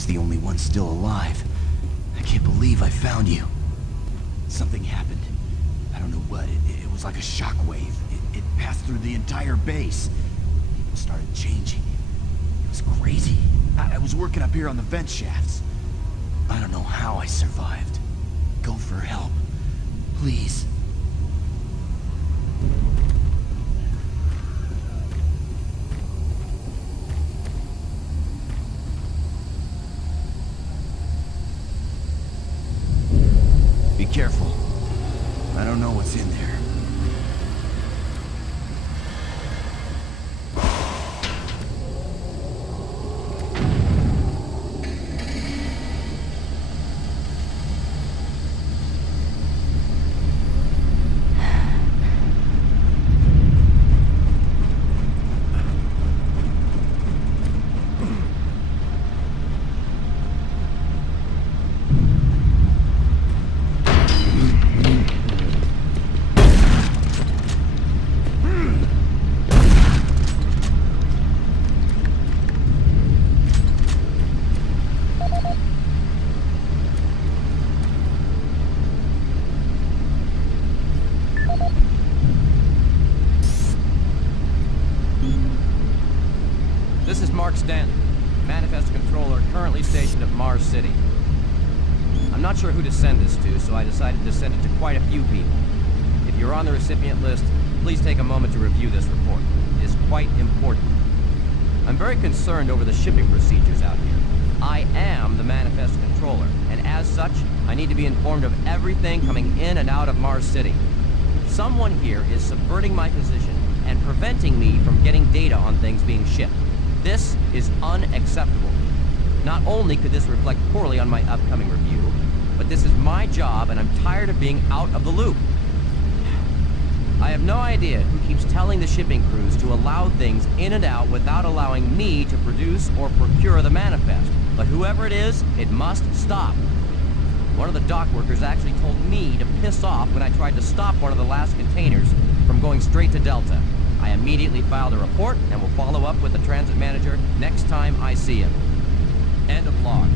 was the only one still alive. I can't believe I found you. Something happened. I don't know what. It was like a shockwave. It passed through the entire base. People started changing. It was crazy. I was working up here on the vent shafts. I don't know how I survived. Go for help. Please. Be careful. I don't know what's in there. Manifest controller currently stationed at Mars City. I'm not sure who to send this to, so I decided to send it to quite a few people. If you're on the recipient list, please take a moment to review this report. It is quite important. I'm very concerned over the shipping procedures out here. I am the Manifest controller, and as such, I need to be informed of everything coming in and out of Mars City. Someone here is subverting my position and preventing me from getting data on things being shipped. This is unacceptable. Not only could this reflect poorly on my upcoming review, but this is my job and I'm tired of being out of the loop. I have no idea who keeps telling the shipping crews to allow things in and out without allowing me to produce or procure the manifest. But whoever it is, it must stop. One of the dock workers actually told me to piss off when I tried to stop one of the last containers from going straight to Delta. I immediately filed a report and will follow up with the transit manager next time I see him. End of log.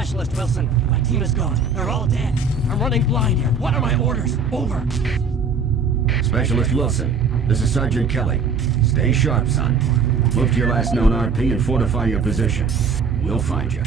Specialist Wilson, my team is gone. They're all dead. I'm running blind here. What are my orders? Over. Specialist Wilson, this is Sergeant Kelly. Stay sharp, son. Look to your last known RP and fortify your position. We'll find you.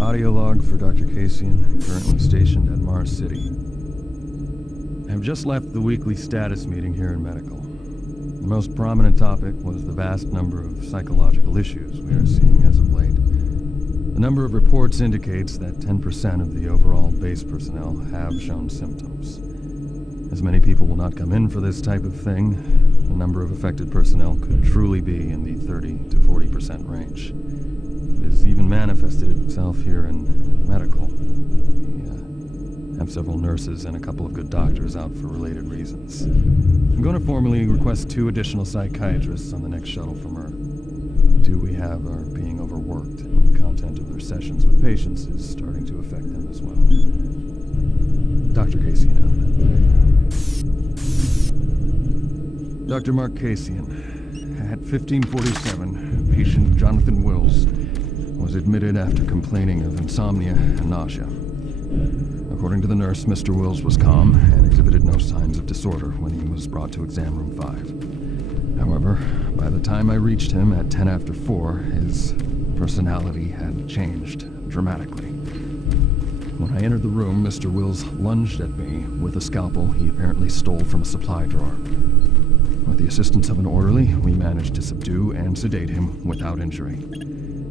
Audio log for Dr. Kasian, currently stationed at Mars City. I have just left the weekly status meeting here in medical. The most prominent topic was the vast number of psychological issues we are seeing as of late. The number of reports indicates that 10% of the overall base personnel have shown symptoms. As many people will not come in for this type of thing, the number of affected personnel could truly be in the 30 to 40% range. It has even manifested itself here in medical. We have several nurses and a couple of good doctors out for related reasons. I'm going to formally request 2 additional psychiatrists on the next shuttle from Earth. 2 we have are being overworked, and the content of their sessions with patients is starting to affect them as well. Dr. Kasian out. Dr. Mark Kasian. At 1547, patient Jonathan Wills was admitted after complaining of insomnia and nausea. According to the nurse, Mr. Wills was calm and exhibited no signs of disorder when he was brought to exam room 5. However, by the time I reached him at 10 after 4, his personality had changed dramatically. When I entered the room, Mr. Wills lunged at me with a scalpel he apparently stole from a supply drawer. With the assistance of an orderly, we managed to subdue and sedate him without injury.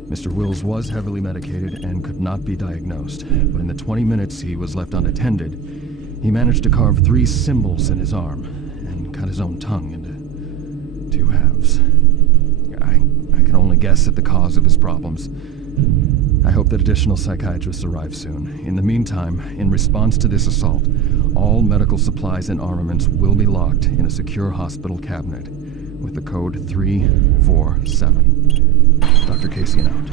Mr. Wills was heavily medicated and could not be diagnosed, but in the 20 minutes he was left unattended, he managed to carve 3 symbols in his arm and cut his own tongue into 2 halves. I can only guess at the cause of his problems. I hope that additional psychiatrists arrive soon. In the meantime, in response to this assault, all medical supplies and armaments will be locked in a secure hospital cabinet. with the code 347. Dr. Kasian out.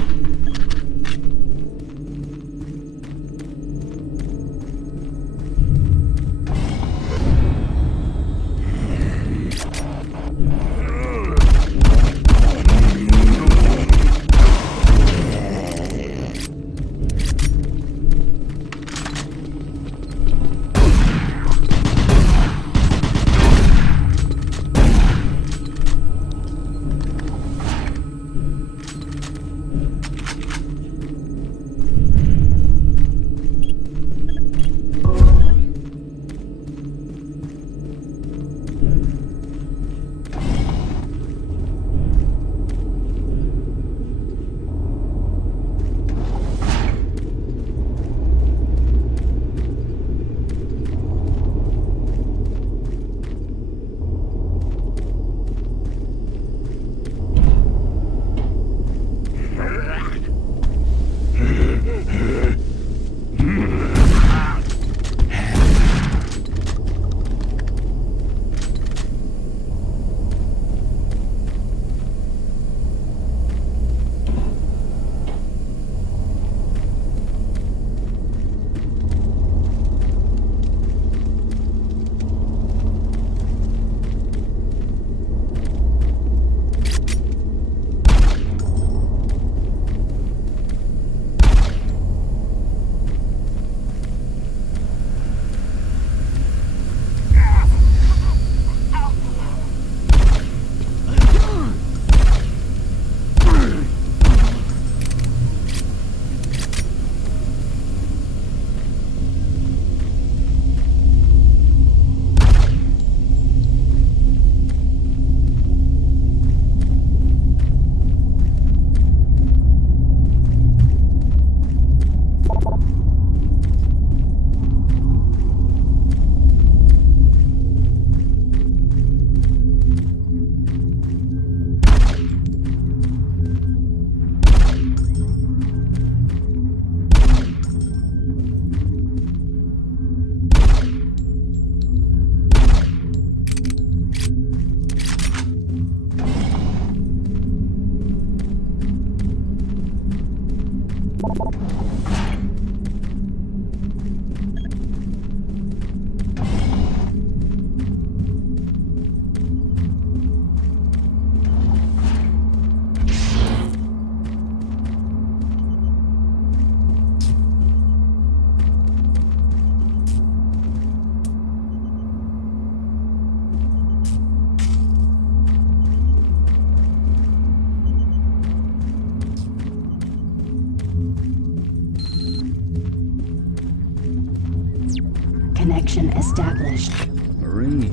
Connection established. Marine,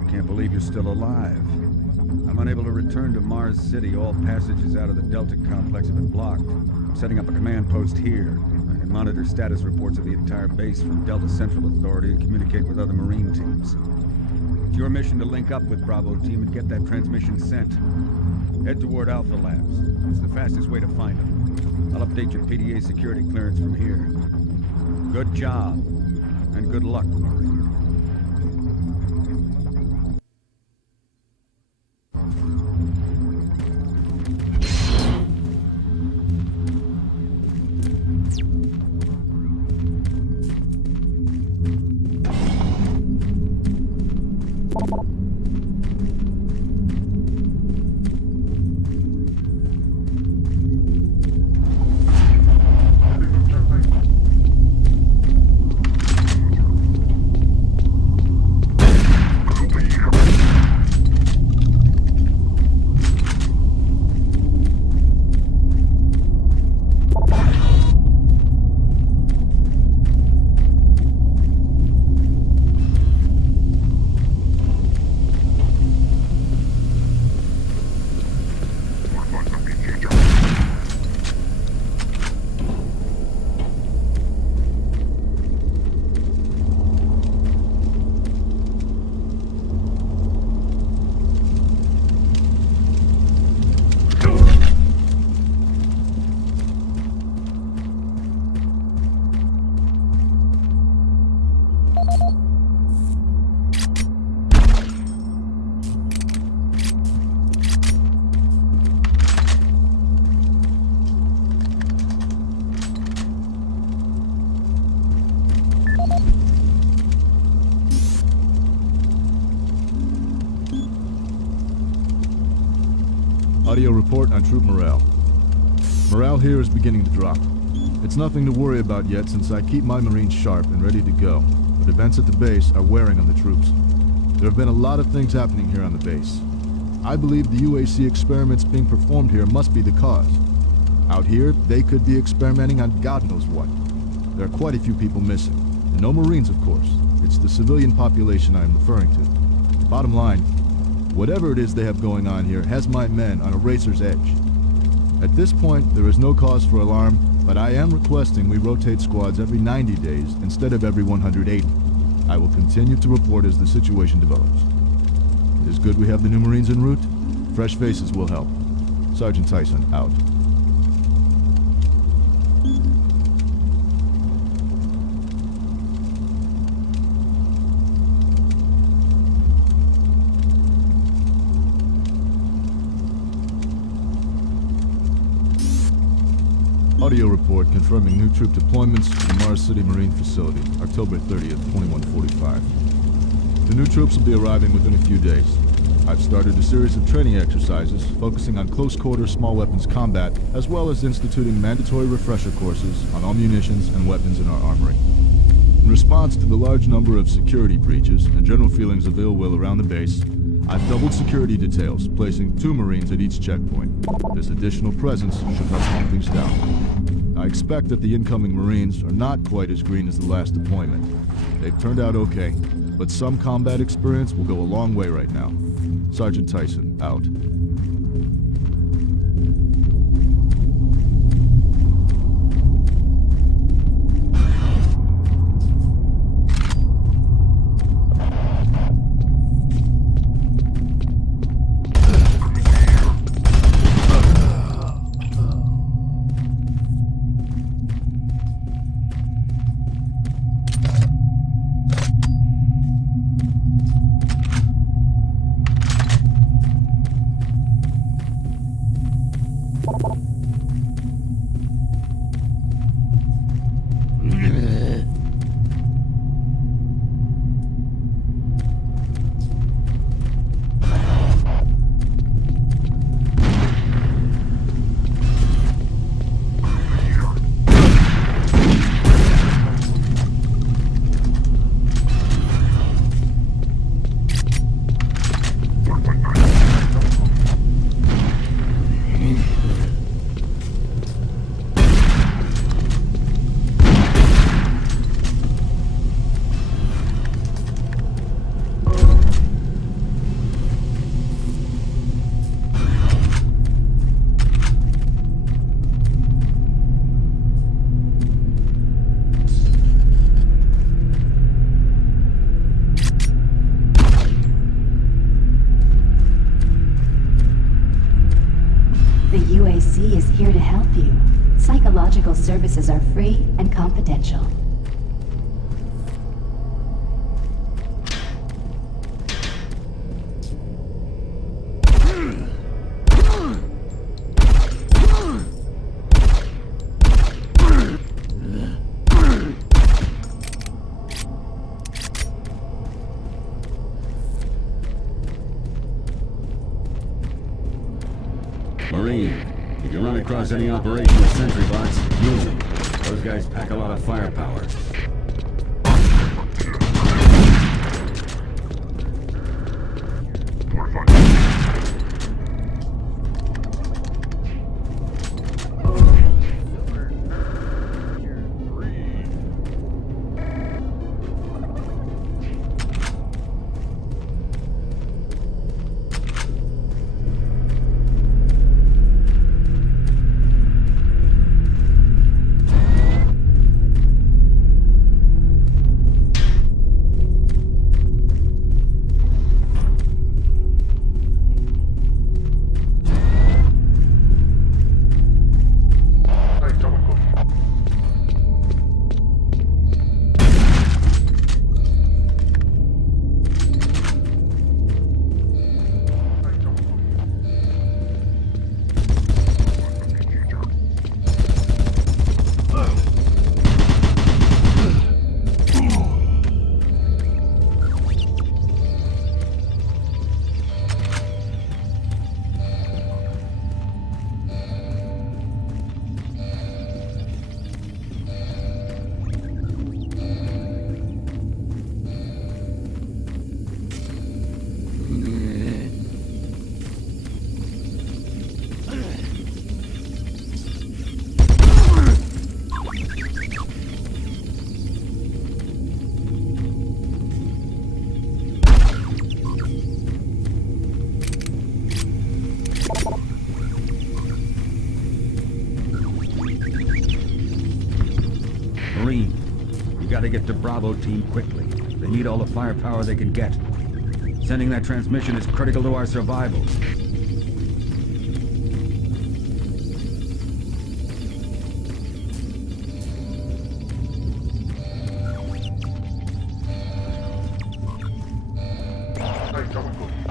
I can't believe you're still alive. I'm unable to return to Mars City. All passages out of the Delta complex have been blocked. I'm setting up a command post here. I can monitor status reports of the entire base from Delta Central Authority and communicate with other Marine teams. It's your mission to link up with Bravo Team and get that transmission sent. Head toward Alpha Labs. It's the fastest way to find them. I'll update your PDA security clearance from here. Good job. And good luck, Marine. Audio report on troop morale. Morale here is beginning to drop. It's nothing to worry about yet since I keep my Marines sharp and ready to go, but events at the base are wearing on the troops. There have been a lot of things happening here on the base. I believe the UAC experiments being performed here must be the cause. Out here, they could be experimenting on God knows what. There are quite a few people missing, and no Marines, of course. It's the civilian population I am referring to. Bottom line, whatever it is they have going on here has my men on a razor's edge. At this point, there is no cause for alarm, but I am requesting we rotate squads every 90 days instead of every 180. I will continue to report as the situation develops. It is good we have the new Marines en route. Fresh faces will help. Sergeant Tyson, out. Audio report confirming new troop deployments to the Mars City Marine Facility, October 30th, 2145. The new troops will be arriving within a few days. I've started a series of training exercises focusing on close-quarter small weapons combat, as well as instituting mandatory refresher courses on all munitions and weapons in our armory. In response to the large number of security breaches and general feelings of ill will around the base, I've doubled security details, placing 2 Marines at each checkpoint. This additional presence should help calm things down. I expect that the incoming Marines are not quite as green as the last deployment. They've turned out okay, but some combat experience will go a long way right now. Sergeant Tyson, out. is here to help you. Psychological services are free and confidential. Marine, if you run across any operational sentry bots, use them. Those guys pack a lot of firepower. gotta get to Bravo team quickly. They need all the firepower they can get. Sending that transmission is critical to our survival. Hey, come on.